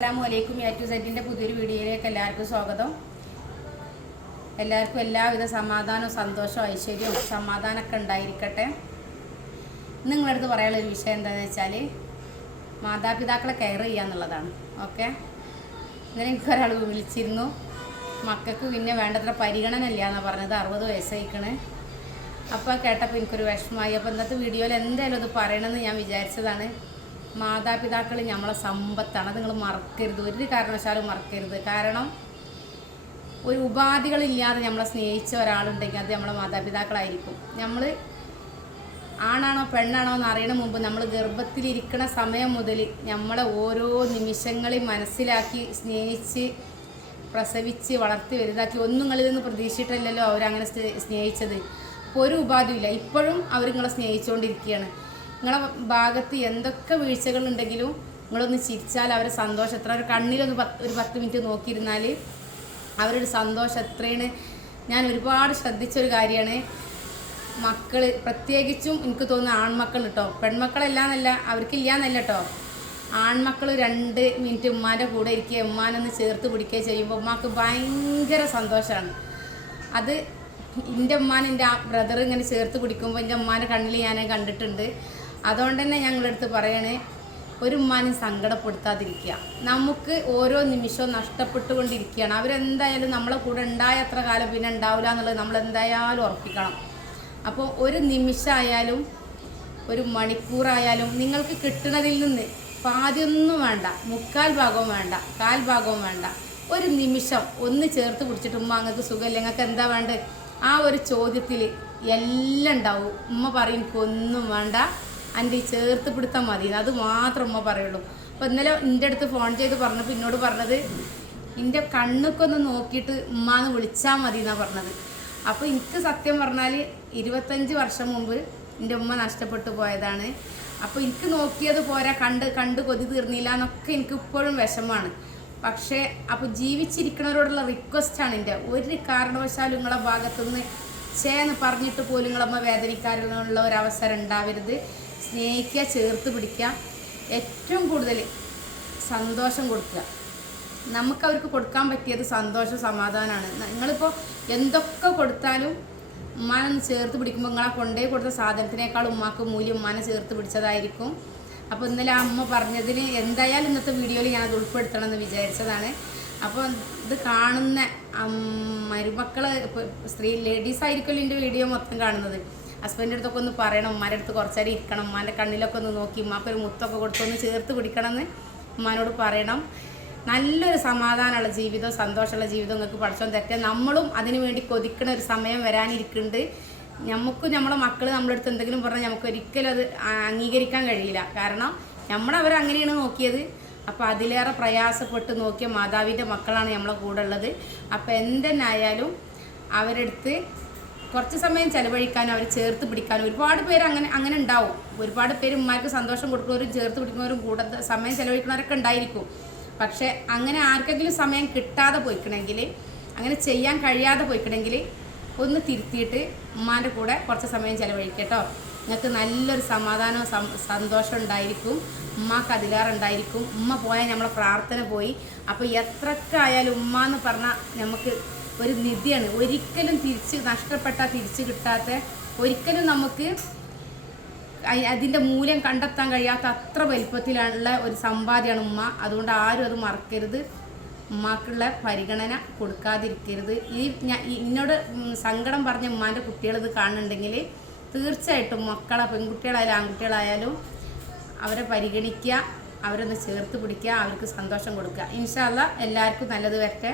അസ്സാം വലൈക്കും A to സെറ്റിന്റെ പുതിയൊരു വീഡിയോയിലേക്ക് എല്ലാവർക്കും സ്വാഗതം. എല്ലാവർക്കും എല്ലാവിധ സമാധാനവും സന്തോഷവും ഐശ്വര്യവും സമാധാനമൊക്കെ ഉണ്ടായിരിക്കട്ടെ. ഇന്ന് പറയാനുള്ളൊരു അടുത്ത് പറയാനുള്ള വിഷയം എന്താണെന്ന് വെച്ചാൽ മാതാപിതാക്കളെ കെയർ ചെയ്യുക എന്നുള്ളതാണ്. ഓക്കെ? ഇന്നലെ എനിക്ക് ഒരാൾ വിളിച്ചിരുന്നു. മക്കൾക്ക് പിന്നെ വേണ്ടത്ര പരിഗണന ഇല്ല എന്നാണ് പറഞ്ഞത്. അറുപത് വയസ്സായിക്കണ്. അപ്പോൾ കേട്ടപ്പോൾ എനിക്കൊരു വിഷമമായി. അപ്പോൾ ഇന്നത്തെ വീഡിയോയിൽ എന്തായാലും അത് പറയണമെന്ന് ഞാൻ വിചാരിച്ചതാണ്. മാതാപിതാക്കൾ നമ്മളെ സമ്പത്താണ്. അത് നിങ്ങൾ മറക്കരുത്. ഒരു കാരണവശാലും മറക്കരുത്. കാരണം ഒരു ഉപാധികളില്ലാതെ നമ്മളെ സ്നേഹിച്ച ഒരാളുണ്ടെങ്കിൽ അത് നമ്മളെ മാതാപിതാക്കളായിരിക്കും. നമ്മൾ ആണാണോ പെണ്ണാണോ എന്ന് അറിയണ മുമ്പ് നമ്മൾ ഗർഭത്തിലിരിക്കുന്ന സമയം മുതൽ നമ്മളെ ഓരോ നിമിഷങ്ങളെയും മനസ്സിലാക്കി സ്നേഹിച്ച് പ്രസവിച്ച് വളർത്തി വലുതാക്കി ഒന്നും നിങ്ങളിൽ നിന്ന് പ്രതീക്ഷിച്ചിട്ടില്ലല്ലോ അവരങ്ങനെ സ്നേ- സ്നേഹിച്ചത്. അപ്പോൾ ഒരു ഉപാധിയില്ല ഇപ്പോഴും അവർ നിങ്ങളെ സ്നേഹിച്ചുകൊണ്ടിരിക്കുകയാണ് നിങ്ങളെ ഭാഗത്ത് എന്തൊക്കെ വീഴ്ചകളുണ്ടെങ്കിലും നിങ്ങളൊന്ന് ചിരിച്ചാൽ അവരെ സന്തോഷം. എത്ര ഒരു കണ്ണിലൊന്ന് പത്ത് ഒരു പത്ത് മിനിറ്റ് നോക്കിയിരുന്നാൽ അവരുടെ സന്തോഷം. എത്രയാണ്? ഞാൻ ഒരുപാട് ശ്രദ്ധിച്ചൊരു കാര്യമാണ്. മക്കൾ പ്രത്യേകിച്ചും എനിക്ക് തോന്നുന്ന ആൺമക്കൾ കേട്ടോ. പെൺമക്കളല്ലാന്നല്ല അവർക്കില്ല എന്നല്ല കേട്ടോ. ആൺമക്കൾ രണ്ട് മിനിറ്റ് ഉമ്മാന്റെ കൂടെ ഇരിക്കുക ഉമ്മാനൊന്ന് ചേർത്ത് പിടിക്കുക ചെയ്യുമ്പോൾ ഉമ്മാക്ക് ഭയങ്കര സന്തോഷമാണ്. അത് എന്റെ ഉമ്മാൻ എന്റെ ബ്രദർ ഇങ്ങനെ ചേർത്ത് പിടിക്കുമ്പോൾ എന്റെ ഉമ്മാന്റെ കണ്ണിൽ ഞാൻ കണ്ടിട്ടുണ്ട്. അതുകൊണ്ട് തന്നെ ഞങ്ങളെടുത്ത് പറയണേ ഒരു ഉമ്മാനും സങ്കടപ്പെടുത്താതിരിക്കുക. നമുക്ക് ഓരോ നിമിഷവും നഷ്ടപ്പെട്ടുകൊണ്ടിരിക്കുകയാണ്. അവരെന്തായാലും നമ്മളെ കൂടെ ഉണ്ടായ അത്ര കാലം പിന്നെ ഉണ്ടാവില്ല എന്നുള്ളത് നമ്മൾ എന്തായാലും ഉറപ്പിക്കണം. അപ്പോൾ ഒരു നിമിഷമായാലും ഒരു മണിക്കൂറായാലും നിങ്ങൾക്ക് കിട്ടുന്നതിൽ നിന്ന് പാതിയൊന്നും വേണ്ട മുക്കാൽ ഭാഗവും വേണ്ട കാൽ ഭാഗവും വേണ്ട. ഒരു നിമിഷം ഒന്ന് ചേർത്ത് പിടിച്ചിട്ട് ഉമ്മ അങ്ങക്ക് സുഖമില്ല ഞങ്ങൾക്ക് എന്താ വേണ്ടത്? ആ ഒരു ചോദ്യത്തിൽ എല്ലാം ഉണ്ടാവും. ഉമ്മ പറയും എനിക്കൊന്നും വേണ്ട. എന്റെ ഈ ചേർത്ത് പിടുത്താൽ മതി. അത് മാത്രം ഉമ്മ പറയുള്ളൂ. അപ്പോൾ ഇന്നലെ എന്റെ അടുത്ത് ഫോൺ ചെയ്ത് പറഞ്ഞപ്പോൾ എന്നോട് പറഞ്ഞത് എന്റെ കണ്ണൊക്കെ ഒന്ന് നോക്കിയിട്ട് ഉമ്മാന്ന് വിളിച്ചാൽ മതി എന്നാണ് പറഞ്ഞത്. അപ്പോൾ എനിക്ക് സത്യം പറഞ്ഞാൽ ഇരുപത്തഞ്ച് വർഷം മുമ്പ് എന്റെ ഉമ്മ നഷ്ടപ്പെട്ടു പോയതാണ്. അപ്പോൾ എനിക്ക് നോക്കിയത് പോരാ കണ്ട് കണ്ട് കൊതി തീർന്നില്ല എന്നൊക്കെ എനിക്ക് ഇപ്പോഴും വിഷമമാണ് പക്ഷേ അപ്പോൾ ജീവിച്ചിരിക്കുന്നവരോടുള്ള ആണ് എന്റെ ഒരു കാരണവശാലും നിങ്ങളുടെ ഭാഗത്തുനിന്ന് ചേന്ന് പറഞ്ഞിട്ട് പോലും നിങ്ങളമ്മ വേദനിക്കാനുള്ള ഒരു അവസരം ഉണ്ടാവരുത്. സ്നേഹിക്കുക ചേർത്ത് പിടിക്കുക ഏറ്റവും കൂടുതൽ സന്തോഷം കൊടുക്കുക. നമുക്ക് അവർക്ക് കൊടുക്കാൻ പറ്റിയത് സന്തോഷം സമാധാനമാണ്. നിങ്ങളിപ്പോൾ എന്തൊക്കെ കൊടുത്താലും ഉമ്മാനൊന്ന് ചേർത്ത് പിടിക്കുമ്പോൾ നിങ്ങളെ കൊണ്ടേ കൊടുത്ത സാധനത്തിനേക്കാൾ ഉമ്മാക്ക് മൂല്യം ഉമ്മാനെ ചേർത്ത് പിടിച്ചതായിരിക്കും. അപ്പോൾ ഇന്നലെ ആ അമ്മ പറഞ്ഞതിന് എന്തായാലും ഇന്നത്തെ വീഡിയോയിൽ ഞാനത് ഉൾപ്പെടുത്തണം എന്ന് വിചാരിച്ചതാണ്. അപ്പോൾ ഇത് കാണുന്ന മരുമക്കൾ ഇപ്പോൾ സ്ത്രീ ലേഡീസ് ആയിരിക്കുമല്ലോ എന്റെ വീഡിയോ മൊത്തം കാണുന്നത്. ഹസ്ബൻഡിന്റെ അടുത്തൊക്കെ ഒന്ന് പറയണം ഉമ്മാന്റെ അടുത്ത് കുറച്ചേരം ഇരിക്കണം ഉമ്മാന്റെ കണ്ണിലൊക്കെ ഒന്ന് നോക്കി ഉമ്മാക്ക് ഒരു മുത്തൊക്കെ കൊടുത്തൊന്ന് ചേർത്ത് പിടിക്കണം എന്ന് ഉമ്മാനോട് പറയണം. നല്ലൊരു സമാധാനമുള്ള ജീവിതം സന്തോഷമുള്ള ജീവിതം നിങ്ങൾക്ക് പഠിച്ചോൻ തെറ്റ നമ്മളും അതിനു വേണ്ടി കൊതിക്കണ ഒരു സമയം വരാനിരിക്കുന്നുണ്ട്. നമുക്കും നമ്മളെ മക്കൾ നമ്മുടെ അടുത്ത് എന്തെങ്കിലും പറഞ്ഞാൽ നമുക്ക് ഒരിക്കലും അത് അംഗീകരിക്കാൻ കഴിയില്ല. കാരണം നമ്മളവർ അങ്ങനെയാണ് നോക്കിയത്. അപ്പോൾ അതിലേറെ പ്രയാസപ്പെട്ട് നോക്കിയ മാതാവിന്റെ മക്കളാണ് നമ്മളെ കൂടെ ഉള്ളത്. അപ്പോൾ എന്തെന്നായാലും അവരെടുത്ത് കുറച്ച് സമയം ചെലവഴിക്കാനും അവർ ചേർത്ത് പിടിക്കാനും ഒരുപാട് പേര് അങ്ങനെ അങ്ങനെ ഉണ്ടാവും. ഒരുപാട് പേര് ഉമ്മാർക്ക് സന്തോഷം കൊടുക്കുന്നവരും ചേർത്ത് പിടിക്കുന്നവരും കൂടെ സമയം ചെലവഴിക്കുന്നവരൊക്കെ ഉണ്ടായിരിക്കും. പക്ഷേ അങ്ങനെ ആർക്കെങ്കിലും സമയം കിട്ടാതെ പോയിക്കണമെങ്കിൽ അങ്ങനെ ചെയ്യാൻ കഴിയാതെ പോയിക്കണമെങ്കിൽ ഒന്ന് തിരുത്തിയിട്ട് ഉമ്മാന്റെ കൂടെ കുറച്ച് സമയം ചിലവഴിക്കട്ടോ നിങ്ങൾക്ക് നല്ലൊരു സമാധാനവും സന്തോഷം ഉണ്ടായിരിക്കും. ഉമ്മാക്ക് അതിലാറുണ്ടായിരിക്കും ഉമ്മ പോയാൽ നമ്മളെ പ്രാർത്ഥന പോയി. അപ്പോൾ എത്രക്കായാലും ഉമ്മ എന്ന് പറഞ്ഞാൽ നമുക്ക് ഒരു നിധിയാണ്. ഒരിക്കലും തിരിച്ച് നഷ്ടപ്പെട്ടാൽ തിരിച്ച് കിട്ടാത്ത ഒരിക്കലും നമുക്ക് അതിന്റെ മൂല്യം കണ്ടെത്താൻ കഴിയാത്ത അത്ര വലിപ്പത്തിലുള്ള ഒരു സമ്പാദ്യമാണ് ഉമ്മ. അതുകൊണ്ട് ആരും അത് മറക്കരുത്. ഉമ്മാക്കുള്ള പരിഗണന കൊടുക്കാതിരിക്കരുത്. ഈ ഞാൻ എന്നോട് ഉം, സങ്കടം പറഞ്ഞ ഉമ്മാന്റെ കുട്ടികൾ ഇത് കാണുന്നുണ്ടെങ്കിൽ തീർച്ചയായിട്ടും മക്കളെ പെൺകുട്ടികളായാലും ആൺകുട്ടികളായാലും അവരെ പരിഗണിക്കുക. അവരൊന്ന് ചേർത്ത് പിടിക്കുക അവർക്ക് സന്തോഷം കൊടുക്കുക. ഇൻഷാല്ല എല്ലാവർക്കും നല്ലത് വരട്ടെ.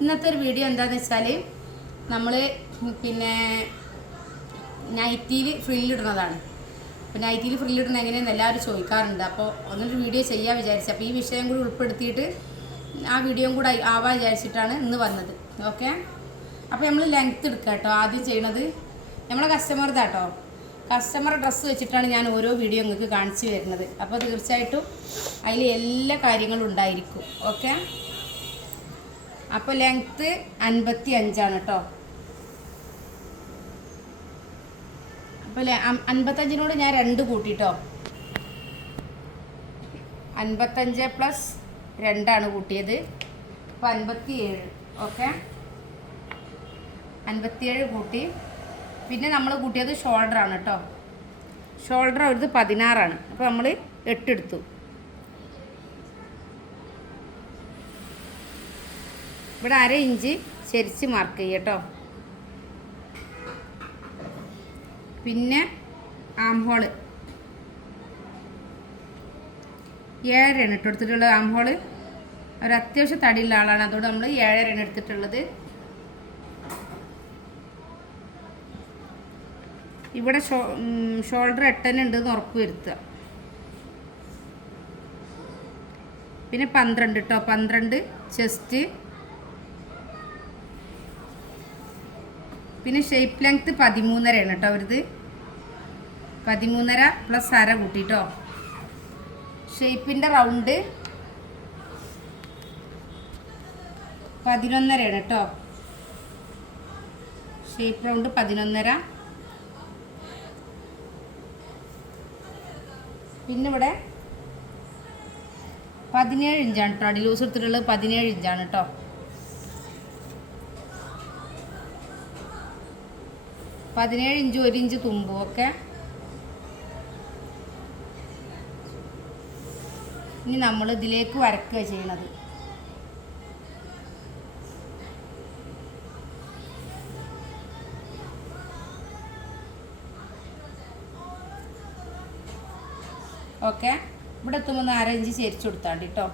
ഇന്നത്തെ ഒരു വീഡിയോ എന്താണെന്ന് വെച്ചാൽ നമ്മൾ പിന്നെ നൈറ്റിയിൽ ഫ്രില്ലിടുന്നതാണ് അപ്പോൾ നൈറ്റിയിൽ ഫ്രില്ലിടുന്നത് എങ്ങനെയെന്ന് എല്ലാവരും ചോദിക്കാറുണ്ട്. അപ്പോൾ ഒന്നൊരു വീഡിയോ ചെയ്യാൻ വിചാരിച്ചു. അപ്പോൾ ഈ വിഷയം കൂടി ഉൾപ്പെടുത്തിയിട്ട് ആ വീഡിയോയും കൂടെ ആവാൻ വിചാരിച്ചിട്ടാണ് ഇന്ന് വന്നത്. ഓക്കെ? അപ്പോൾ നമ്മൾ ലെങ്ത്ത് എടുക്കുക കേട്ടോ. ആദ്യം ചെയ്യണത് നമ്മളെ കസ്റ്റമർ കേട്ടോ കസ്റ്റമർ ഡ്രസ്സ് വെച്ചിട്ടാണ് ഞാൻ ഓരോ വീഡിയോ നിങ്ങൾക്ക് കാണിച്ചു വരുന്നത്. അപ്പോൾ തീർച്ചയായിട്ടും അതിൽ എല്ലാ കാര്യങ്ങളും ഉണ്ടായിരിക്കും. ഓക്കെ അപ്പോൾ ലെങ്ത്ത് അൻപത്തി അഞ്ചാണ് കേട്ടോ അപ്പോൾ അൻപത്തഞ്ചിനോട് ഞാൻ രണ്ട് കൂട്ടിട്ടോ അൻപത്തഞ്ച് പ്ലസ് രണ്ടാണ് കൂട്ടിയത്. അപ്പോൾ അൻപത്തിയേഴ്. ഓക്കെ അൻപത്തിയേഴ് കൂട്ടി പിന്നെ നമ്മൾ കൂട്ടിയത് ഷോൾഡർ ആണ് കേട്ടോ ഷോൾഡർ ഒരു പതിനാറാണ്. അപ്പോൾ നമ്മൾ എട്ടെടുത്തു. ഇവിടെ അര ഇഞ്ച് ചെരിച്ച് മാർക്ക് ചെയ്യുക കേട്ടോ പിന്നെ ആം ഹോൾ ഏഴരയാണ് ഇട്ട് എടുത്തിട്ടുള്ളത് ആം ഹോൾ ഒരു അത്യാവശ്യം തടിയുള്ള ആളാണ്. അതുകൊണ്ട് നമ്മൾ ഏഴരയാണ് എടുത്തിട്ടുള്ളത്. ഇവിടെ ഷോ ഷോൾഡർ എട്ടനുണ്ട് എന്ന് ഉറപ്പ് വരുത്തുക. പിന്നെ പന്ത്രണ്ട് കേട്ടോ പന്ത്രണ്ട് ചെസ്റ്റ് പിന്നെ ഷേപ്പ് ലെങ്ത് പതിമൂന്നരയാണ് കേട്ടോ അവരത്. പതിമൂന്നര പ്ലസ് അര കൂട്ടിട്ടോ ഷേപ്പിന്റെ റൗണ്ട് പതിനൊന്നരയാണ് കേട്ടോ ഷേപ്പ് റൗണ്ട് പതിനൊന്നര. പിന്നെ ഇവിടെ പതിനേഴ് ഇഞ്ചാണ് കേട്ടോ അടി ലൂസ് എടുത്തിട്ടുള്ളത് പതിനേഴ് ഇഞ്ചാണ് കേട്ടോ പതിനേഴ് ഇഞ്ച് ഒരു ഇഞ്ച് തുമ്പും ഒക്കെ ഇനി നമ്മൾ ഇതിലേക്ക് വരക്കുക ചെയ്യണത്. ഓക്കെ? ഇവിടെ എത്തുമ്പോൾ അര ഇഞ്ച് മതി കൊടുത്താണ്ട് കേട്ടോ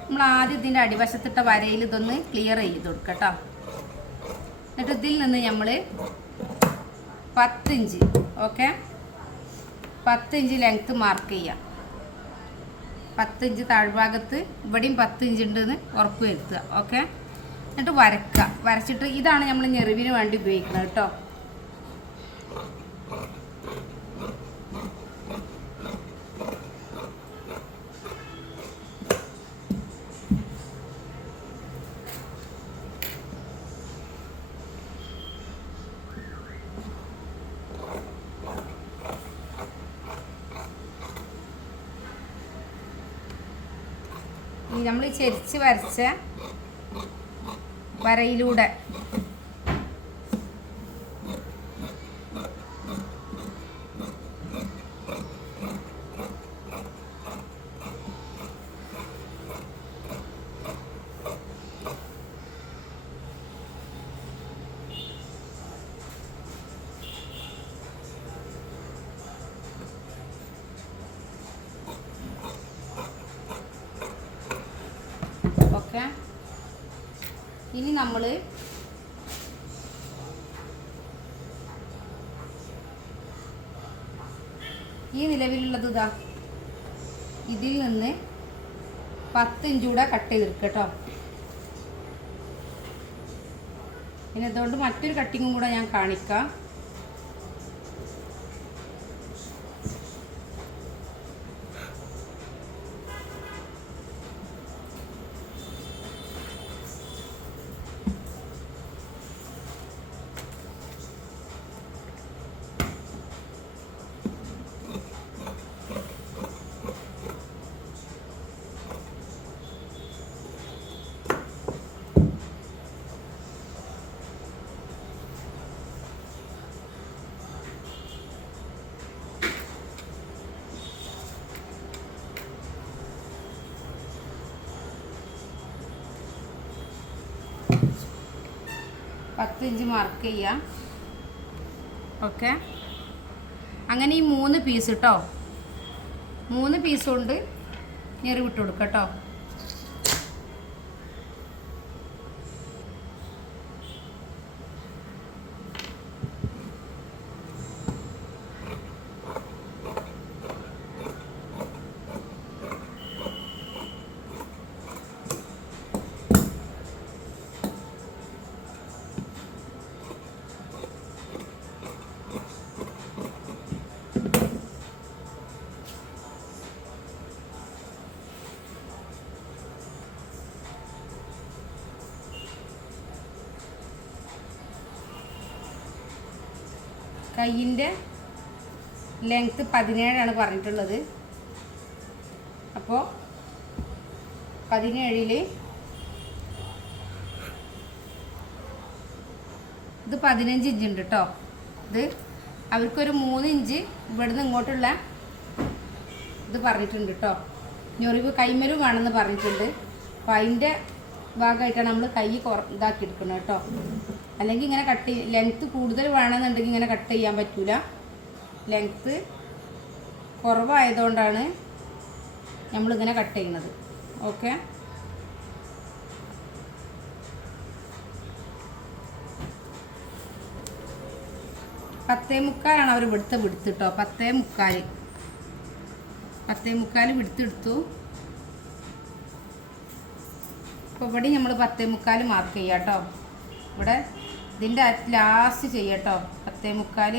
നമ്മൾ ആദ്യം ഇതിന്റെ അടിവശത്തിട്ട വരയിൽ ഇതൊന്ന് ക്ലിയർ ചെയ്ത് കൊടുക്കുക കേട്ടോ എന്നിട്ട് ഇതിൽ നിന്ന് നമ്മൾ പത്തിഞ്ച് ഓക്കെ? പത്തിഞ്ച് ലെങ്ത്ത് മാർക്ക് ചെയ്യാം. പത്തിഞ്ച് താഴ്ഭാഗത്ത് ഇവിടെയും പത്തിഞ്ച് ഉണ്ടെന്ന് ഉറപ്പ് വരുത്തുക ഓക്കെ? എന്നിട്ട് വരക്കുക വരച്ചിട്ട് ഇതാണ് നമ്മൾ ഞെറിവിന് വേണ്ടി ഉപയോഗിക്കുന്നത് കേട്ടോ നമ്മൾ ചെരിച്ച് വരച്ച വരയിലൂടെ. ഓക്കെ. ഇനി നമ്മൾ ഈ നിലവിലുള്ളത് ഇതാ. ഇതിൽ നിന്ന് പത്ത് ഇഞ്ച് കൂടെ കട്ട് ചെയ്തെടുക്കുക കേട്ടോ. പിന്നെ അതുകൊണ്ട് മറ്റൊരു കട്ടിങ്ങും കൂടെ ഞാൻ കാണിക്കാം. പത്ത് ഇഞ്ച് മാർക്ക് ചെയ്യാം. ഓക്കെ അങ്ങനെ ഈ മൂന്ന് പീസ് കേട്ടോ മൂന്ന് പീസ് കൊണ്ട് ഞെറി വിട്ട് കൊടുക്കാം കേട്ടോ കയ്യിന്റെ ലെങ്ത്ത് പതിനേഴാണ് പറഞ്ഞിട്ടുള്ളത്. അപ്പോൾ പതിനേഴിൽ ഇത് പതിനഞ്ച് ഇഞ്ച് ഉണ്ട് കേട്ടോ ഇത് അവർക്കൊരു മൂന്ന് ഇഞ്ച് ഇവിടുന്ന് ഇങ്ങോട്ടുള്ള ഇത് പറഞ്ഞിട്ടുണ്ട് കേട്ടോ ഞൊറിവ് കൈമരും വേണമെന്ന് പറഞ്ഞിട്ടുണ്ട്. അപ്പോൾ അതിന്റെ ഭാഗമായിട്ടാണ് നമ്മൾ കൈ കുറ ഇതാക്കി എടുക്കുന്നത് കേട്ടോ അല്ലെങ്കിൽ ഇങ്ങനെ കട്ട് ലെങ്ത്ത് കൂടുതൽ വേണമെന്നുണ്ടെങ്കിൽ ഇങ്ങനെ കട്ട് ചെയ്യാൻ പറ്റൂല. ലെങ്ത്ത് കുറവായതുകൊണ്ടാണ് നമ്മളിങ്ങനെ കട്ട് ചെയ്യുന്നത്. ഓക്കെ പത്തേ മുക്കാലാണ് അവർ ഇവിടുത്തെ വിടുത്തിട്ടോ പത്തേ മുക്കാൽ പത്തേ മുക്കാൽ വിടുത്തെടുത്തു അപ്പോൾ ഇവിടെ നമ്മൾ പത്തേ മുക്കാൽ മാർക്ക് ചെയ്യാം കേട്ടോ ഇവിടെ ഇതിന്റെ ലാസ്റ്റ് ചെയ്യട്ടോ. പത്തേ മുക്കാൽ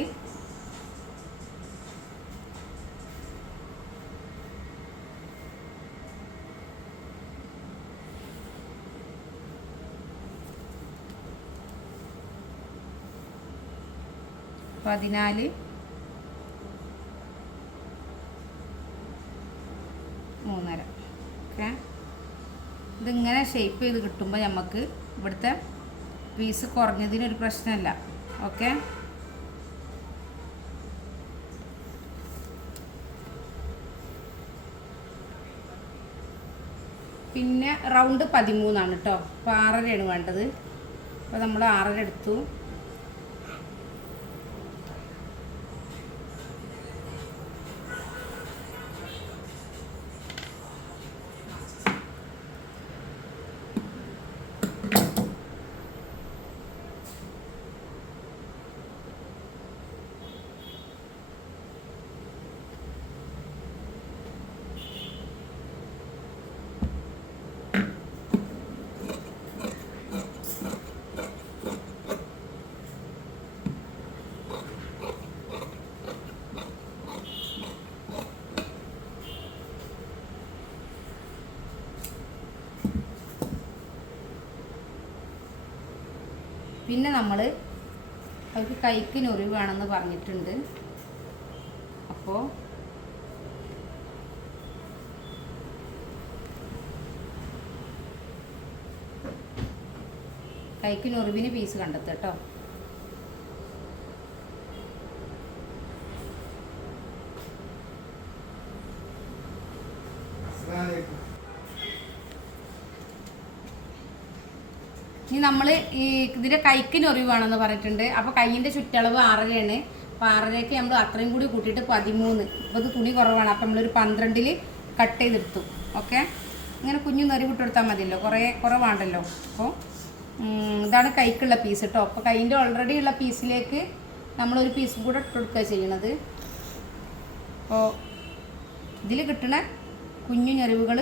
പതിനാല്. മൂന്നര. ഓക്കെ ഇതിങ്ങനെ ഷേപ്പ് ചെയ്ത് കിട്ടുമ്പോൾ നമുക്ക് ഇവിടുത്തെ പീസ് കുറഞ്ഞതിനൊരു പ്രശ്നമല്ല. ഓക്കെ പിന്നെ റൗണ്ട് പതിമൂന്നാണ് കേട്ടോ അപ്പോൾ ആറരയാണ് വേണ്ടത്. അപ്പോൾ നമ്മൾ ആറര എടുത്തു. പിന്നെ നമ്മൾ അവർക്ക് കൈക്ക് വേണമെന്ന് പറഞ്ഞിട്ടുണ്ട്. അപ്പോൾ കൈക്ക് ഞൊറിവിന് പീസ് കണ്ടെത്തുക കേട്ടോ ഇനി നമ്മൾ ഈ ഇതിന്റെ കൈക്കിന് ഒറിവാണെന്ന് പറഞ്ഞിട്ടുണ്ട്. അപ്പോൾ കൈയിന്റെ ചുറ്റളവ് ആറരയാണ്. അപ്പോൾ ആറരയ്ക്ക് നമ്മൾ അത്രയും കൂടി കൂട്ടിയിട്ട് പതിമൂന്ന്. ഇപ്പോൾ ഇത് തുണി കുറവാണ്. അപ്പോൾ നമ്മളൊരു പന്ത്രണ്ടിൽ കട്ട് ചെയ്തെടുത്തു. ഓക്കെ? ഇങ്ങനെ കുഞ്ഞു നെറി വിട്ടെടുത്താൽ മതിയല്ലോ. കുറേ കുറവാണല്ലോ. അപ്പോൾ ഇതാണ് കൈക്കുള്ള പീസ് കേട്ടോ അപ്പോൾ കൈയിന്റെ ഓൾറെഡി ഉള്ള പീസിലേക്ക് നമ്മളൊരു പീസ് കൂടെ ഇട്ട് കൊടുക്കുക ചെയ്യണത്. അപ്പോൾ ഇതിൽ കിട്ടണ കുഞ്ഞു ഞെറിവുകൾ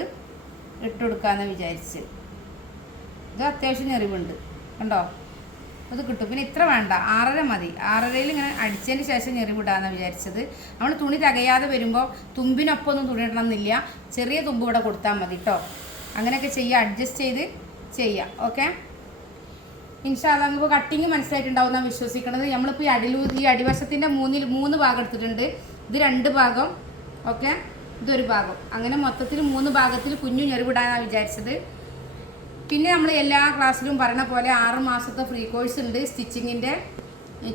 ഇട്ട് കൊടുക്കാമെന്ന് വിചാരിച്ച് ഇത് അത്യാവശ്യം ഞെറിവുണ്ട്. കണ്ടോ? അത് കിട്ടും. പിന്നെ ഇത്ര വേണ്ട. ആറര മതി. ആറരയിൽ ഇങ്ങനെ അടിച്ചതിന് ശേഷം ഞെറിവിടാന്നാണ് വിചാരിച്ചത്. നമ്മൾ തുണി തികയാതെ വരുമ്പോൾ തുമ്പിനൊപ്പം ഒന്നും തുണി ഇടണമെന്നില്ല. ചെറിയ തുമ്പ് ഇവിടെ കൊടുത്താൽ മതി കേട്ടോ അങ്ങനെയൊക്കെ ചെയ്യുക അഡ്ജസ്റ്റ് ചെയ്ത് ചെയ്യുക ഓക്കെ? ഇൻഷാല്ല നമുക്ക് കട്ടിങ് മനസ്സിലായിട്ടുണ്ടാവും എന്നാണ് വിശ്വസിക്കുന്നത് നമ്മളിപ്പോൾ ഈ അടിലൂ ഈ അടിവശത്തിന്റെ മൂന്നിൽ മൂന്ന് ഭാഗം എടുത്തിട്ടുണ്ട്. ഇത് രണ്ട് ഭാഗം. ഓക്കെ? ഇതൊരു ഭാഗം. അങ്ങനെ മൊത്തത്തിൽ മൂന്ന് ഭാഗത്തിൽ കുഞ്ഞു ഞെറിവിടാനാണ് വിചാരിച്ചത്. പിന്നെ നമ്മൾ എല്ലാ ക്ലാസ്സിലും പറയുന്ന പോലെ ആറ് മാസത്തെ ഫ്രീ കോഴ്സ് ഉണ്ട്. സ്റ്റിച്ചിങ്ങിന്റെ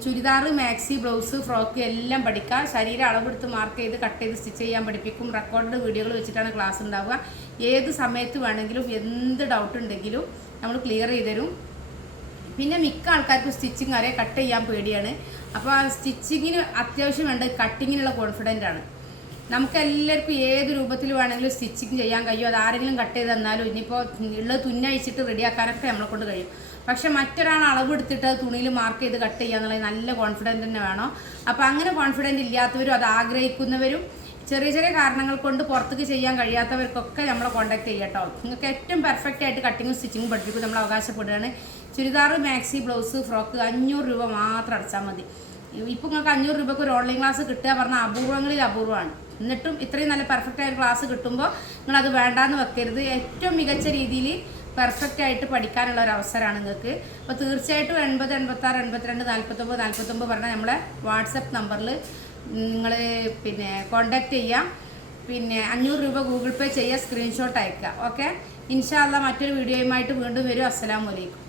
ചുരിദാർ മാക്സി ബ്ലൗസ് ഫ്രോക്ക് എല്ലാം പഠിക്കാം. ശരീരം അളവെടുത്ത് മാർക്ക് ചെയ്ത് കട്ട് ചെയ്ത് സ്റ്റിച്ച് ചെയ്യാൻ പഠിപ്പിക്കും. റെക്കോർഡ് വീഡിയോകൾ വെച്ചിട്ടാണ് ക്ലാസ് ഉണ്ടാവുക. ഏത് സമയത്ത് വേണമെങ്കിലും എന്ത് ഡൗട്ട് ഉണ്ടെങ്കിലും നമ്മൾ ക്ലിയർ ചെയ്ത് തരും. പിന്നെ മിക്ക ആൾക്കാർക്കും സ്റ്റിച്ചിങ് അറിയാം. കട്ട് ചെയ്യാൻ പേടിയാണ്. അപ്പോൾ ആ സ്റ്റിച്ചിങ്ങിന് അത്യാവശ്യം വേണ്ടത് കട്ടിങ്ങിനുള്ള കോൺഫിഡന്റ് ആണ്. നമുക്ക് എല്ലാവർക്കും ഏത് രൂപത്തിൽ വേണമെങ്കിലും സ്റ്റിച്ചിങ് ചെയ്യാൻ കഴിയും. അതാരെങ്കിലും കട്ട് ചെയ്ത് തന്നാലും ഇനിയിപ്പോൾ ഉള്ളത് തുന്നഴിച്ചിട്ട് റെഡിയാക്കാനൊക്കെ നമ്മളെ കൊണ്ട് കഴിയും. പക്ഷെ മറ്റൊരാൾ അളവ് എടുത്തിട്ട് തുണിയിൽ മാർക്ക് ചെയ്ത് കട്ട് ചെയ്യുക എന്നുള്ളത് നല്ല കോൺഫിഡന്റ് തന്നെ വേണം. അപ്പോൾ അങ്ങനെ കോൺഫിഡന്റ് ഇല്ലാത്തവരും അത് ആഗ്രഹിക്കുന്നവരും ചെറിയ ചെറിയ കാരണങ്ങൾ കൊണ്ട് പുറത്തേക്ക് ചെയ്യാൻ കഴിയാത്തവർക്കൊക്കെ നമ്മളെ കോൺടാക്ട് ചെയ്യട്ടോ നിങ്ങൾക്ക് ഏറ്റവും പെർഫെക്റ്റ് ആയിട്ട് കട്ടിങ്ങും സ്റ്റിച്ചിങ്ങും പഠിപ്പിക്കും നമ്മൾ അവകാശപ്പെടുകയാണ്. ചുരിദാർ മാക്സി ബ്ലൗസ് ഫ്രോക്ക് അഞ്ഞൂറ് രൂപ മാത്രം അടച്ചാൽ മതി. ഇപ്പോൾ നിങ്ങൾക്ക് അഞ്ഞൂറ് രൂപയ്ക്ക് ഒരു ഓൺലൈൻ ക്ലാസ് കിട്ടുക പറഞ്ഞാൽ അപൂർവങ്ങളിൽ അപൂർവമാണ്. എന്നിട്ടും ഇത്രയും നല്ല പെർഫെക്റ്റ് ആയ ക്ലാസ് കിട്ടുമ്പോൾ നിങ്ങൾ നിങ്ങളത് വേണ്ടാന്ന് വെക്കരുത്. ഏറ്റവും മികച്ച രീതിയിൽ പെർഫെക്റ്റ് ആയിട്ട് പഠിക്കാനുള്ള ഒരു അവസരമാണ് നിങ്ങൾക്ക്. അപ്പോൾ തീർച്ചയായിട്ടും എൺപത് എൺപത്താറ് എൺപത്തിരണ്ട് നാൽപ്പത്തൊമ്പത് നാൽപ്പത്തൊമ്പത് പറഞ്ഞാൽ നമ്മളെ വാട്സപ്പ് നമ്പറിൽ നിങ്ങൾ പിന്നെ കോണ്ടാക്ട് ചെയ്യാം. പിന്നെ അഞ്ഞൂറ് രൂപ ഗൂഗിൾ പേ ചെയ്യുക സ്ക്രീൻഷോട്ട് അയക്കുക ഓക്കെ ഇൻഷാല്ല മറ്റൊരു വീഡിയോയുമായിട്ട് വീണ്ടും വരും. അസ്സലാമു അലൈക്കും.